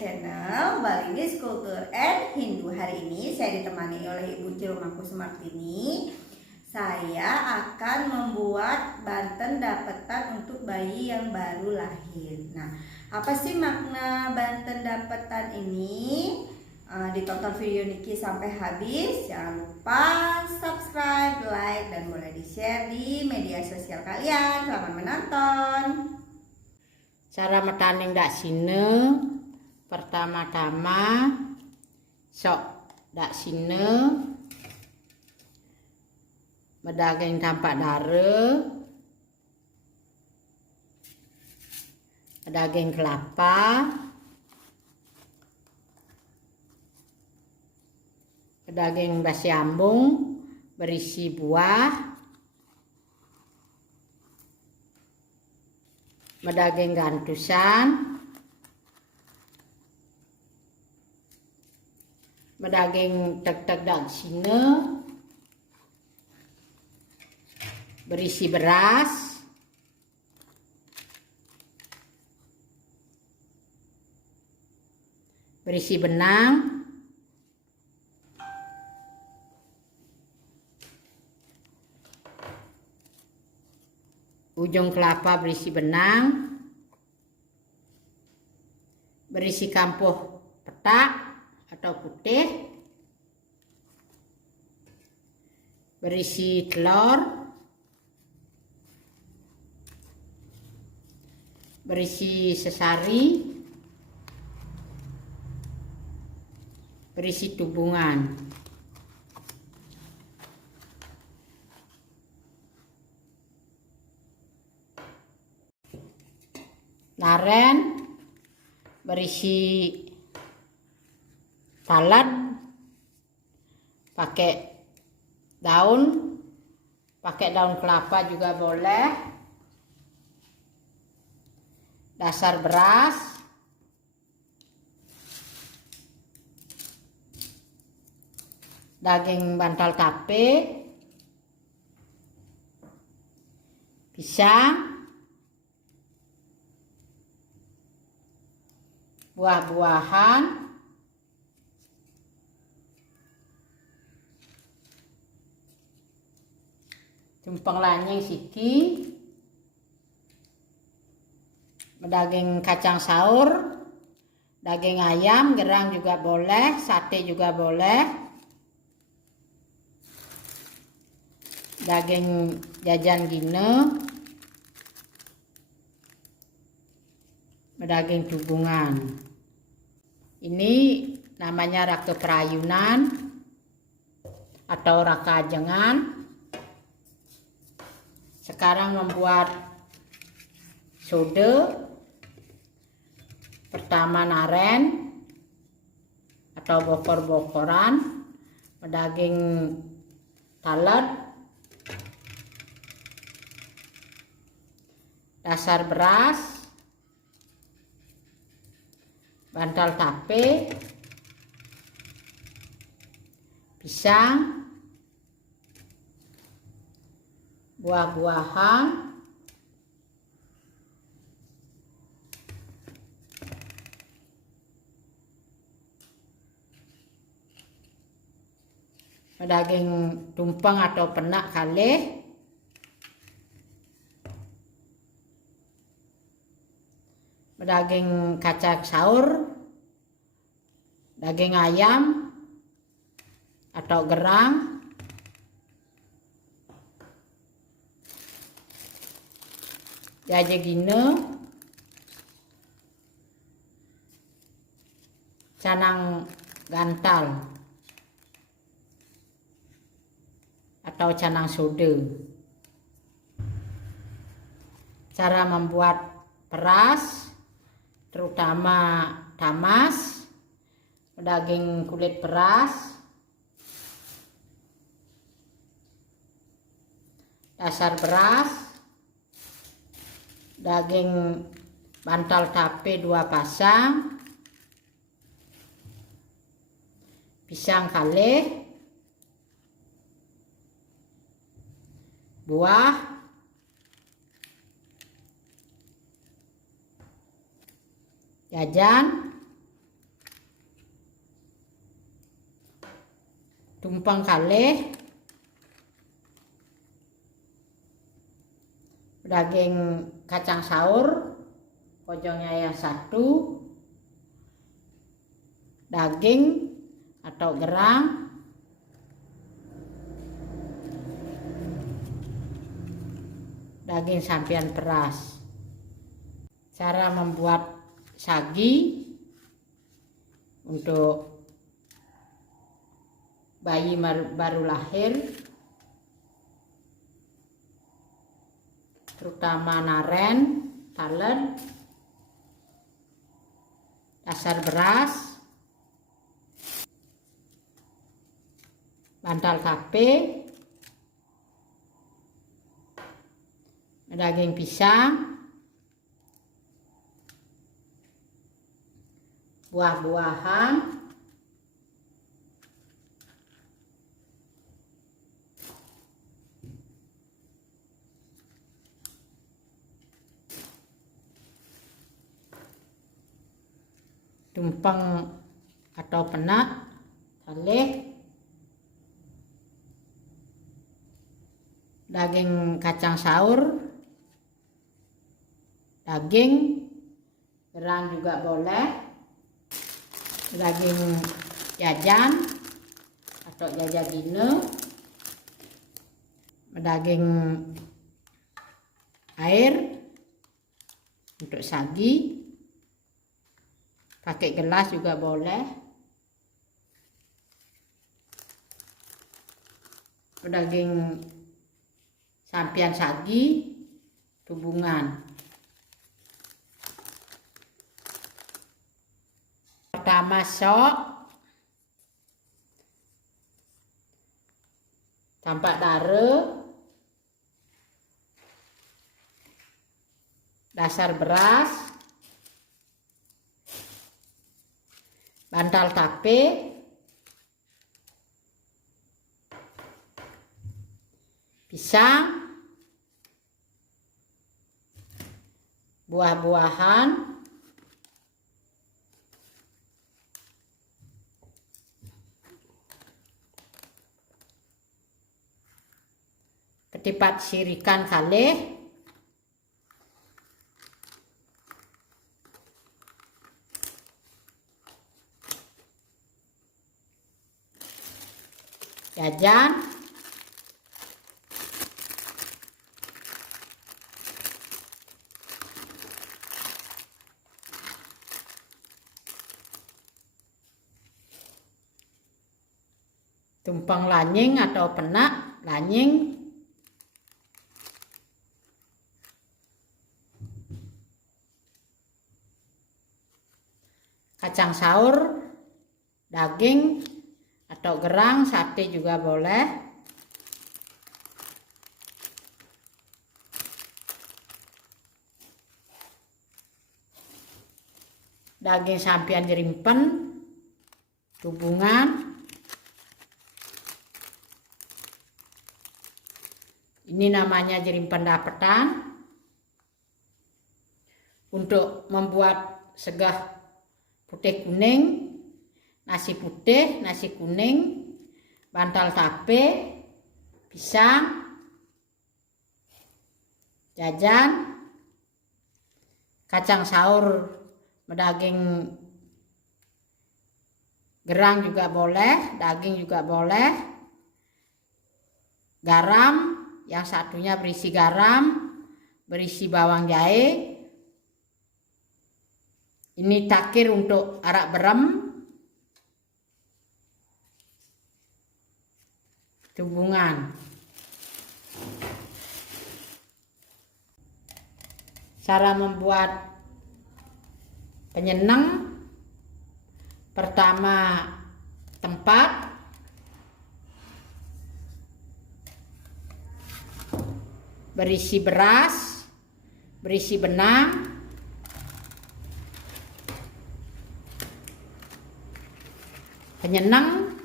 channel Balinese Culture and Hindu. Hari ini saya ditemani oleh Ibu Cirumaku Sumartini. Saya akan membuat banten dapetan untuk bayi yang baru lahir. Nah, apa sih makna banten dapetan ini? Ditonton video Niki sampai habis. Jangan lupa subscribe, like, dan boleh di-share di media sosial kalian. Selamat menonton. Cara metaning dak sine pertama-tama sok dak sine medaging tampak dare, daging kelapa, daging basi ambung berisi buah, daging gantusan, daging tek-tek dak sine berisi beras, berisi benang, ujung kelapa berisi benang, berisi kampuh petak atau putih, berisi telur, berisi sesari, berisi tubungan. Naren berisi salad, pakai daun kelapa juga boleh. Dasar beras, daging bantal tape, pisang, buah-buahan, tumpeng lanyeng siki, daging kacang saur, daging ayam gerang juga boleh, sate juga boleh, daging jajan gine, daging tubungan. Ini namanya raka perayunan atau raka ajengan. Sekarang membuat sode. Pertama naren atau bokor-bokoran, daging talet, dasar beras, bantal tape, pisang, buah-buahan, daging tumpeng atau penak kalih, daging kacang saur, daging ayam atau gerang, jaje gine, canang gantal atau canang sode. Cara membuat peras, terutama tamas, daging kulit peras, dasar beras, daging bantal tape 2 pasang, pisang kalih, buah, jajan, tumpeng kalih daging kacang saur pojongnya yang 1, daging atau gerang, daging sampian peras. Cara membuat sagi untuk bayi baru lahir, terutama naren, talen, dasar beras, bantal tape, daging pisang, buah-buahan, tumpeng atau penak, kalih, daging kacang saur, daging gerang juga boleh, daging jajan atau jajagine, daging air untuk sagi, pakai gelas juga boleh, daging sampian sagi tubungan. Pertama sok tampak dare, dasar beras, bantal tape, pisang, buah-buahan, ketipat sirikan kalih, jajan, tumpeng lanying atau penak, lanying, kacang saur, daging atau gerang, sate juga boleh, daging sampian jerimpen, tubungan, ini namanya jerimpen dapetan. Untuk membuat segah putih kuning, nasi putih, nasi kuning, bantal tape, pisang, jajan, kacang saur, daging gerang juga boleh, daging juga boleh, garam, yang satunya berisi garam, berisi bawang jahe. Ini takir untuk arak berem, tubungan. Cara membuat penyeneng, pertama tempat, berisi beras, berisi benang, penyenang,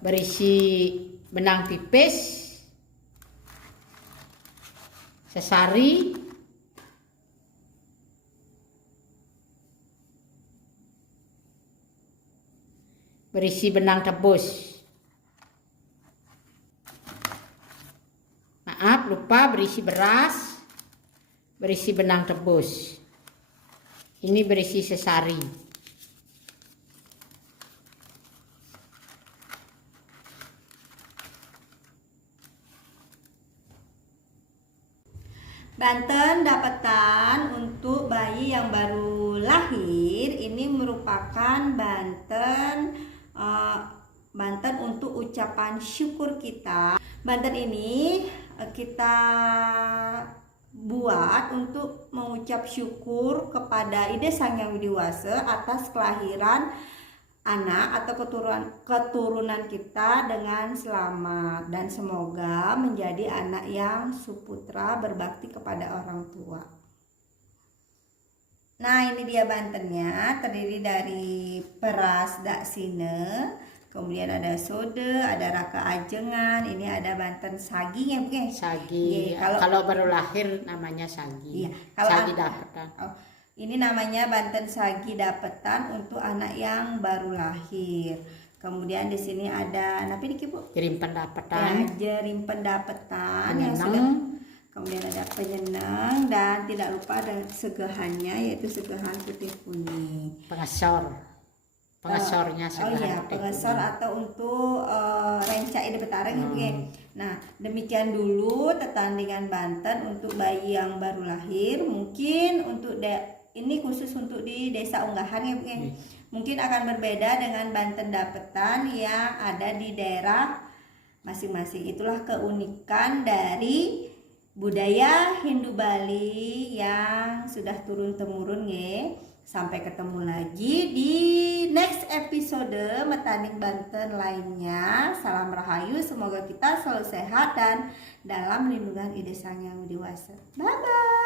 berisi benang tipis, sesari, berisi benang tebus. Maaf, lupa berisi beras, berisi benang tebus. Ini berisi sesari. Banten dapatan untuk bayi yang baru lahir ini merupakan Banten untuk ucapan syukur kita. Banten ini kita buat untuk mengucap syukur kepada Ide Sang Hyang Widi Wase atas kelahiran anak atau keturunan kita dengan selamat, dan semoga menjadi anak yang suputra berbakti kepada orang tua. Nah, ini dia Bantennya, terdiri dari beras daksine, kemudian ada sode, ada raka ajengan, ini ada Banten sagi ya, bukan? Sagi. Kalau baru lahir namanya sagi. Iya, Sagi dapetan. Ini namanya Banten sagi dapetan untuk anak yang baru lahir. Kemudian di sini ada apa ini Bu? Jerim pendapetan. Ya, jerim pendapetan yang sudah. Kemudian ada penyenang dan tidak lupa ada segahannya, yaitu segahan putih kuning. Pengesornya segahan putih pengesor kuning. atau untuk rencai di Betareng ya. Nah, demikian dulu tetandingan Banten untuk bayi yang baru lahir. Mungkin untuk ini khusus untuk di Desa Unggahan ya, mungkin akan berbeda dengan Banten dapetan yang ada di daerah masing-masing. Itulah keunikan dari budaya Hindu Bali yang sudah turun temurun ya. Sampai ketemu lagi di next episode Metaning Banten lainnya. Salam rahayu, semoga kita selalu sehat dan dalam lindungan Ide Sang Hyang Widi Wase. Bye bye.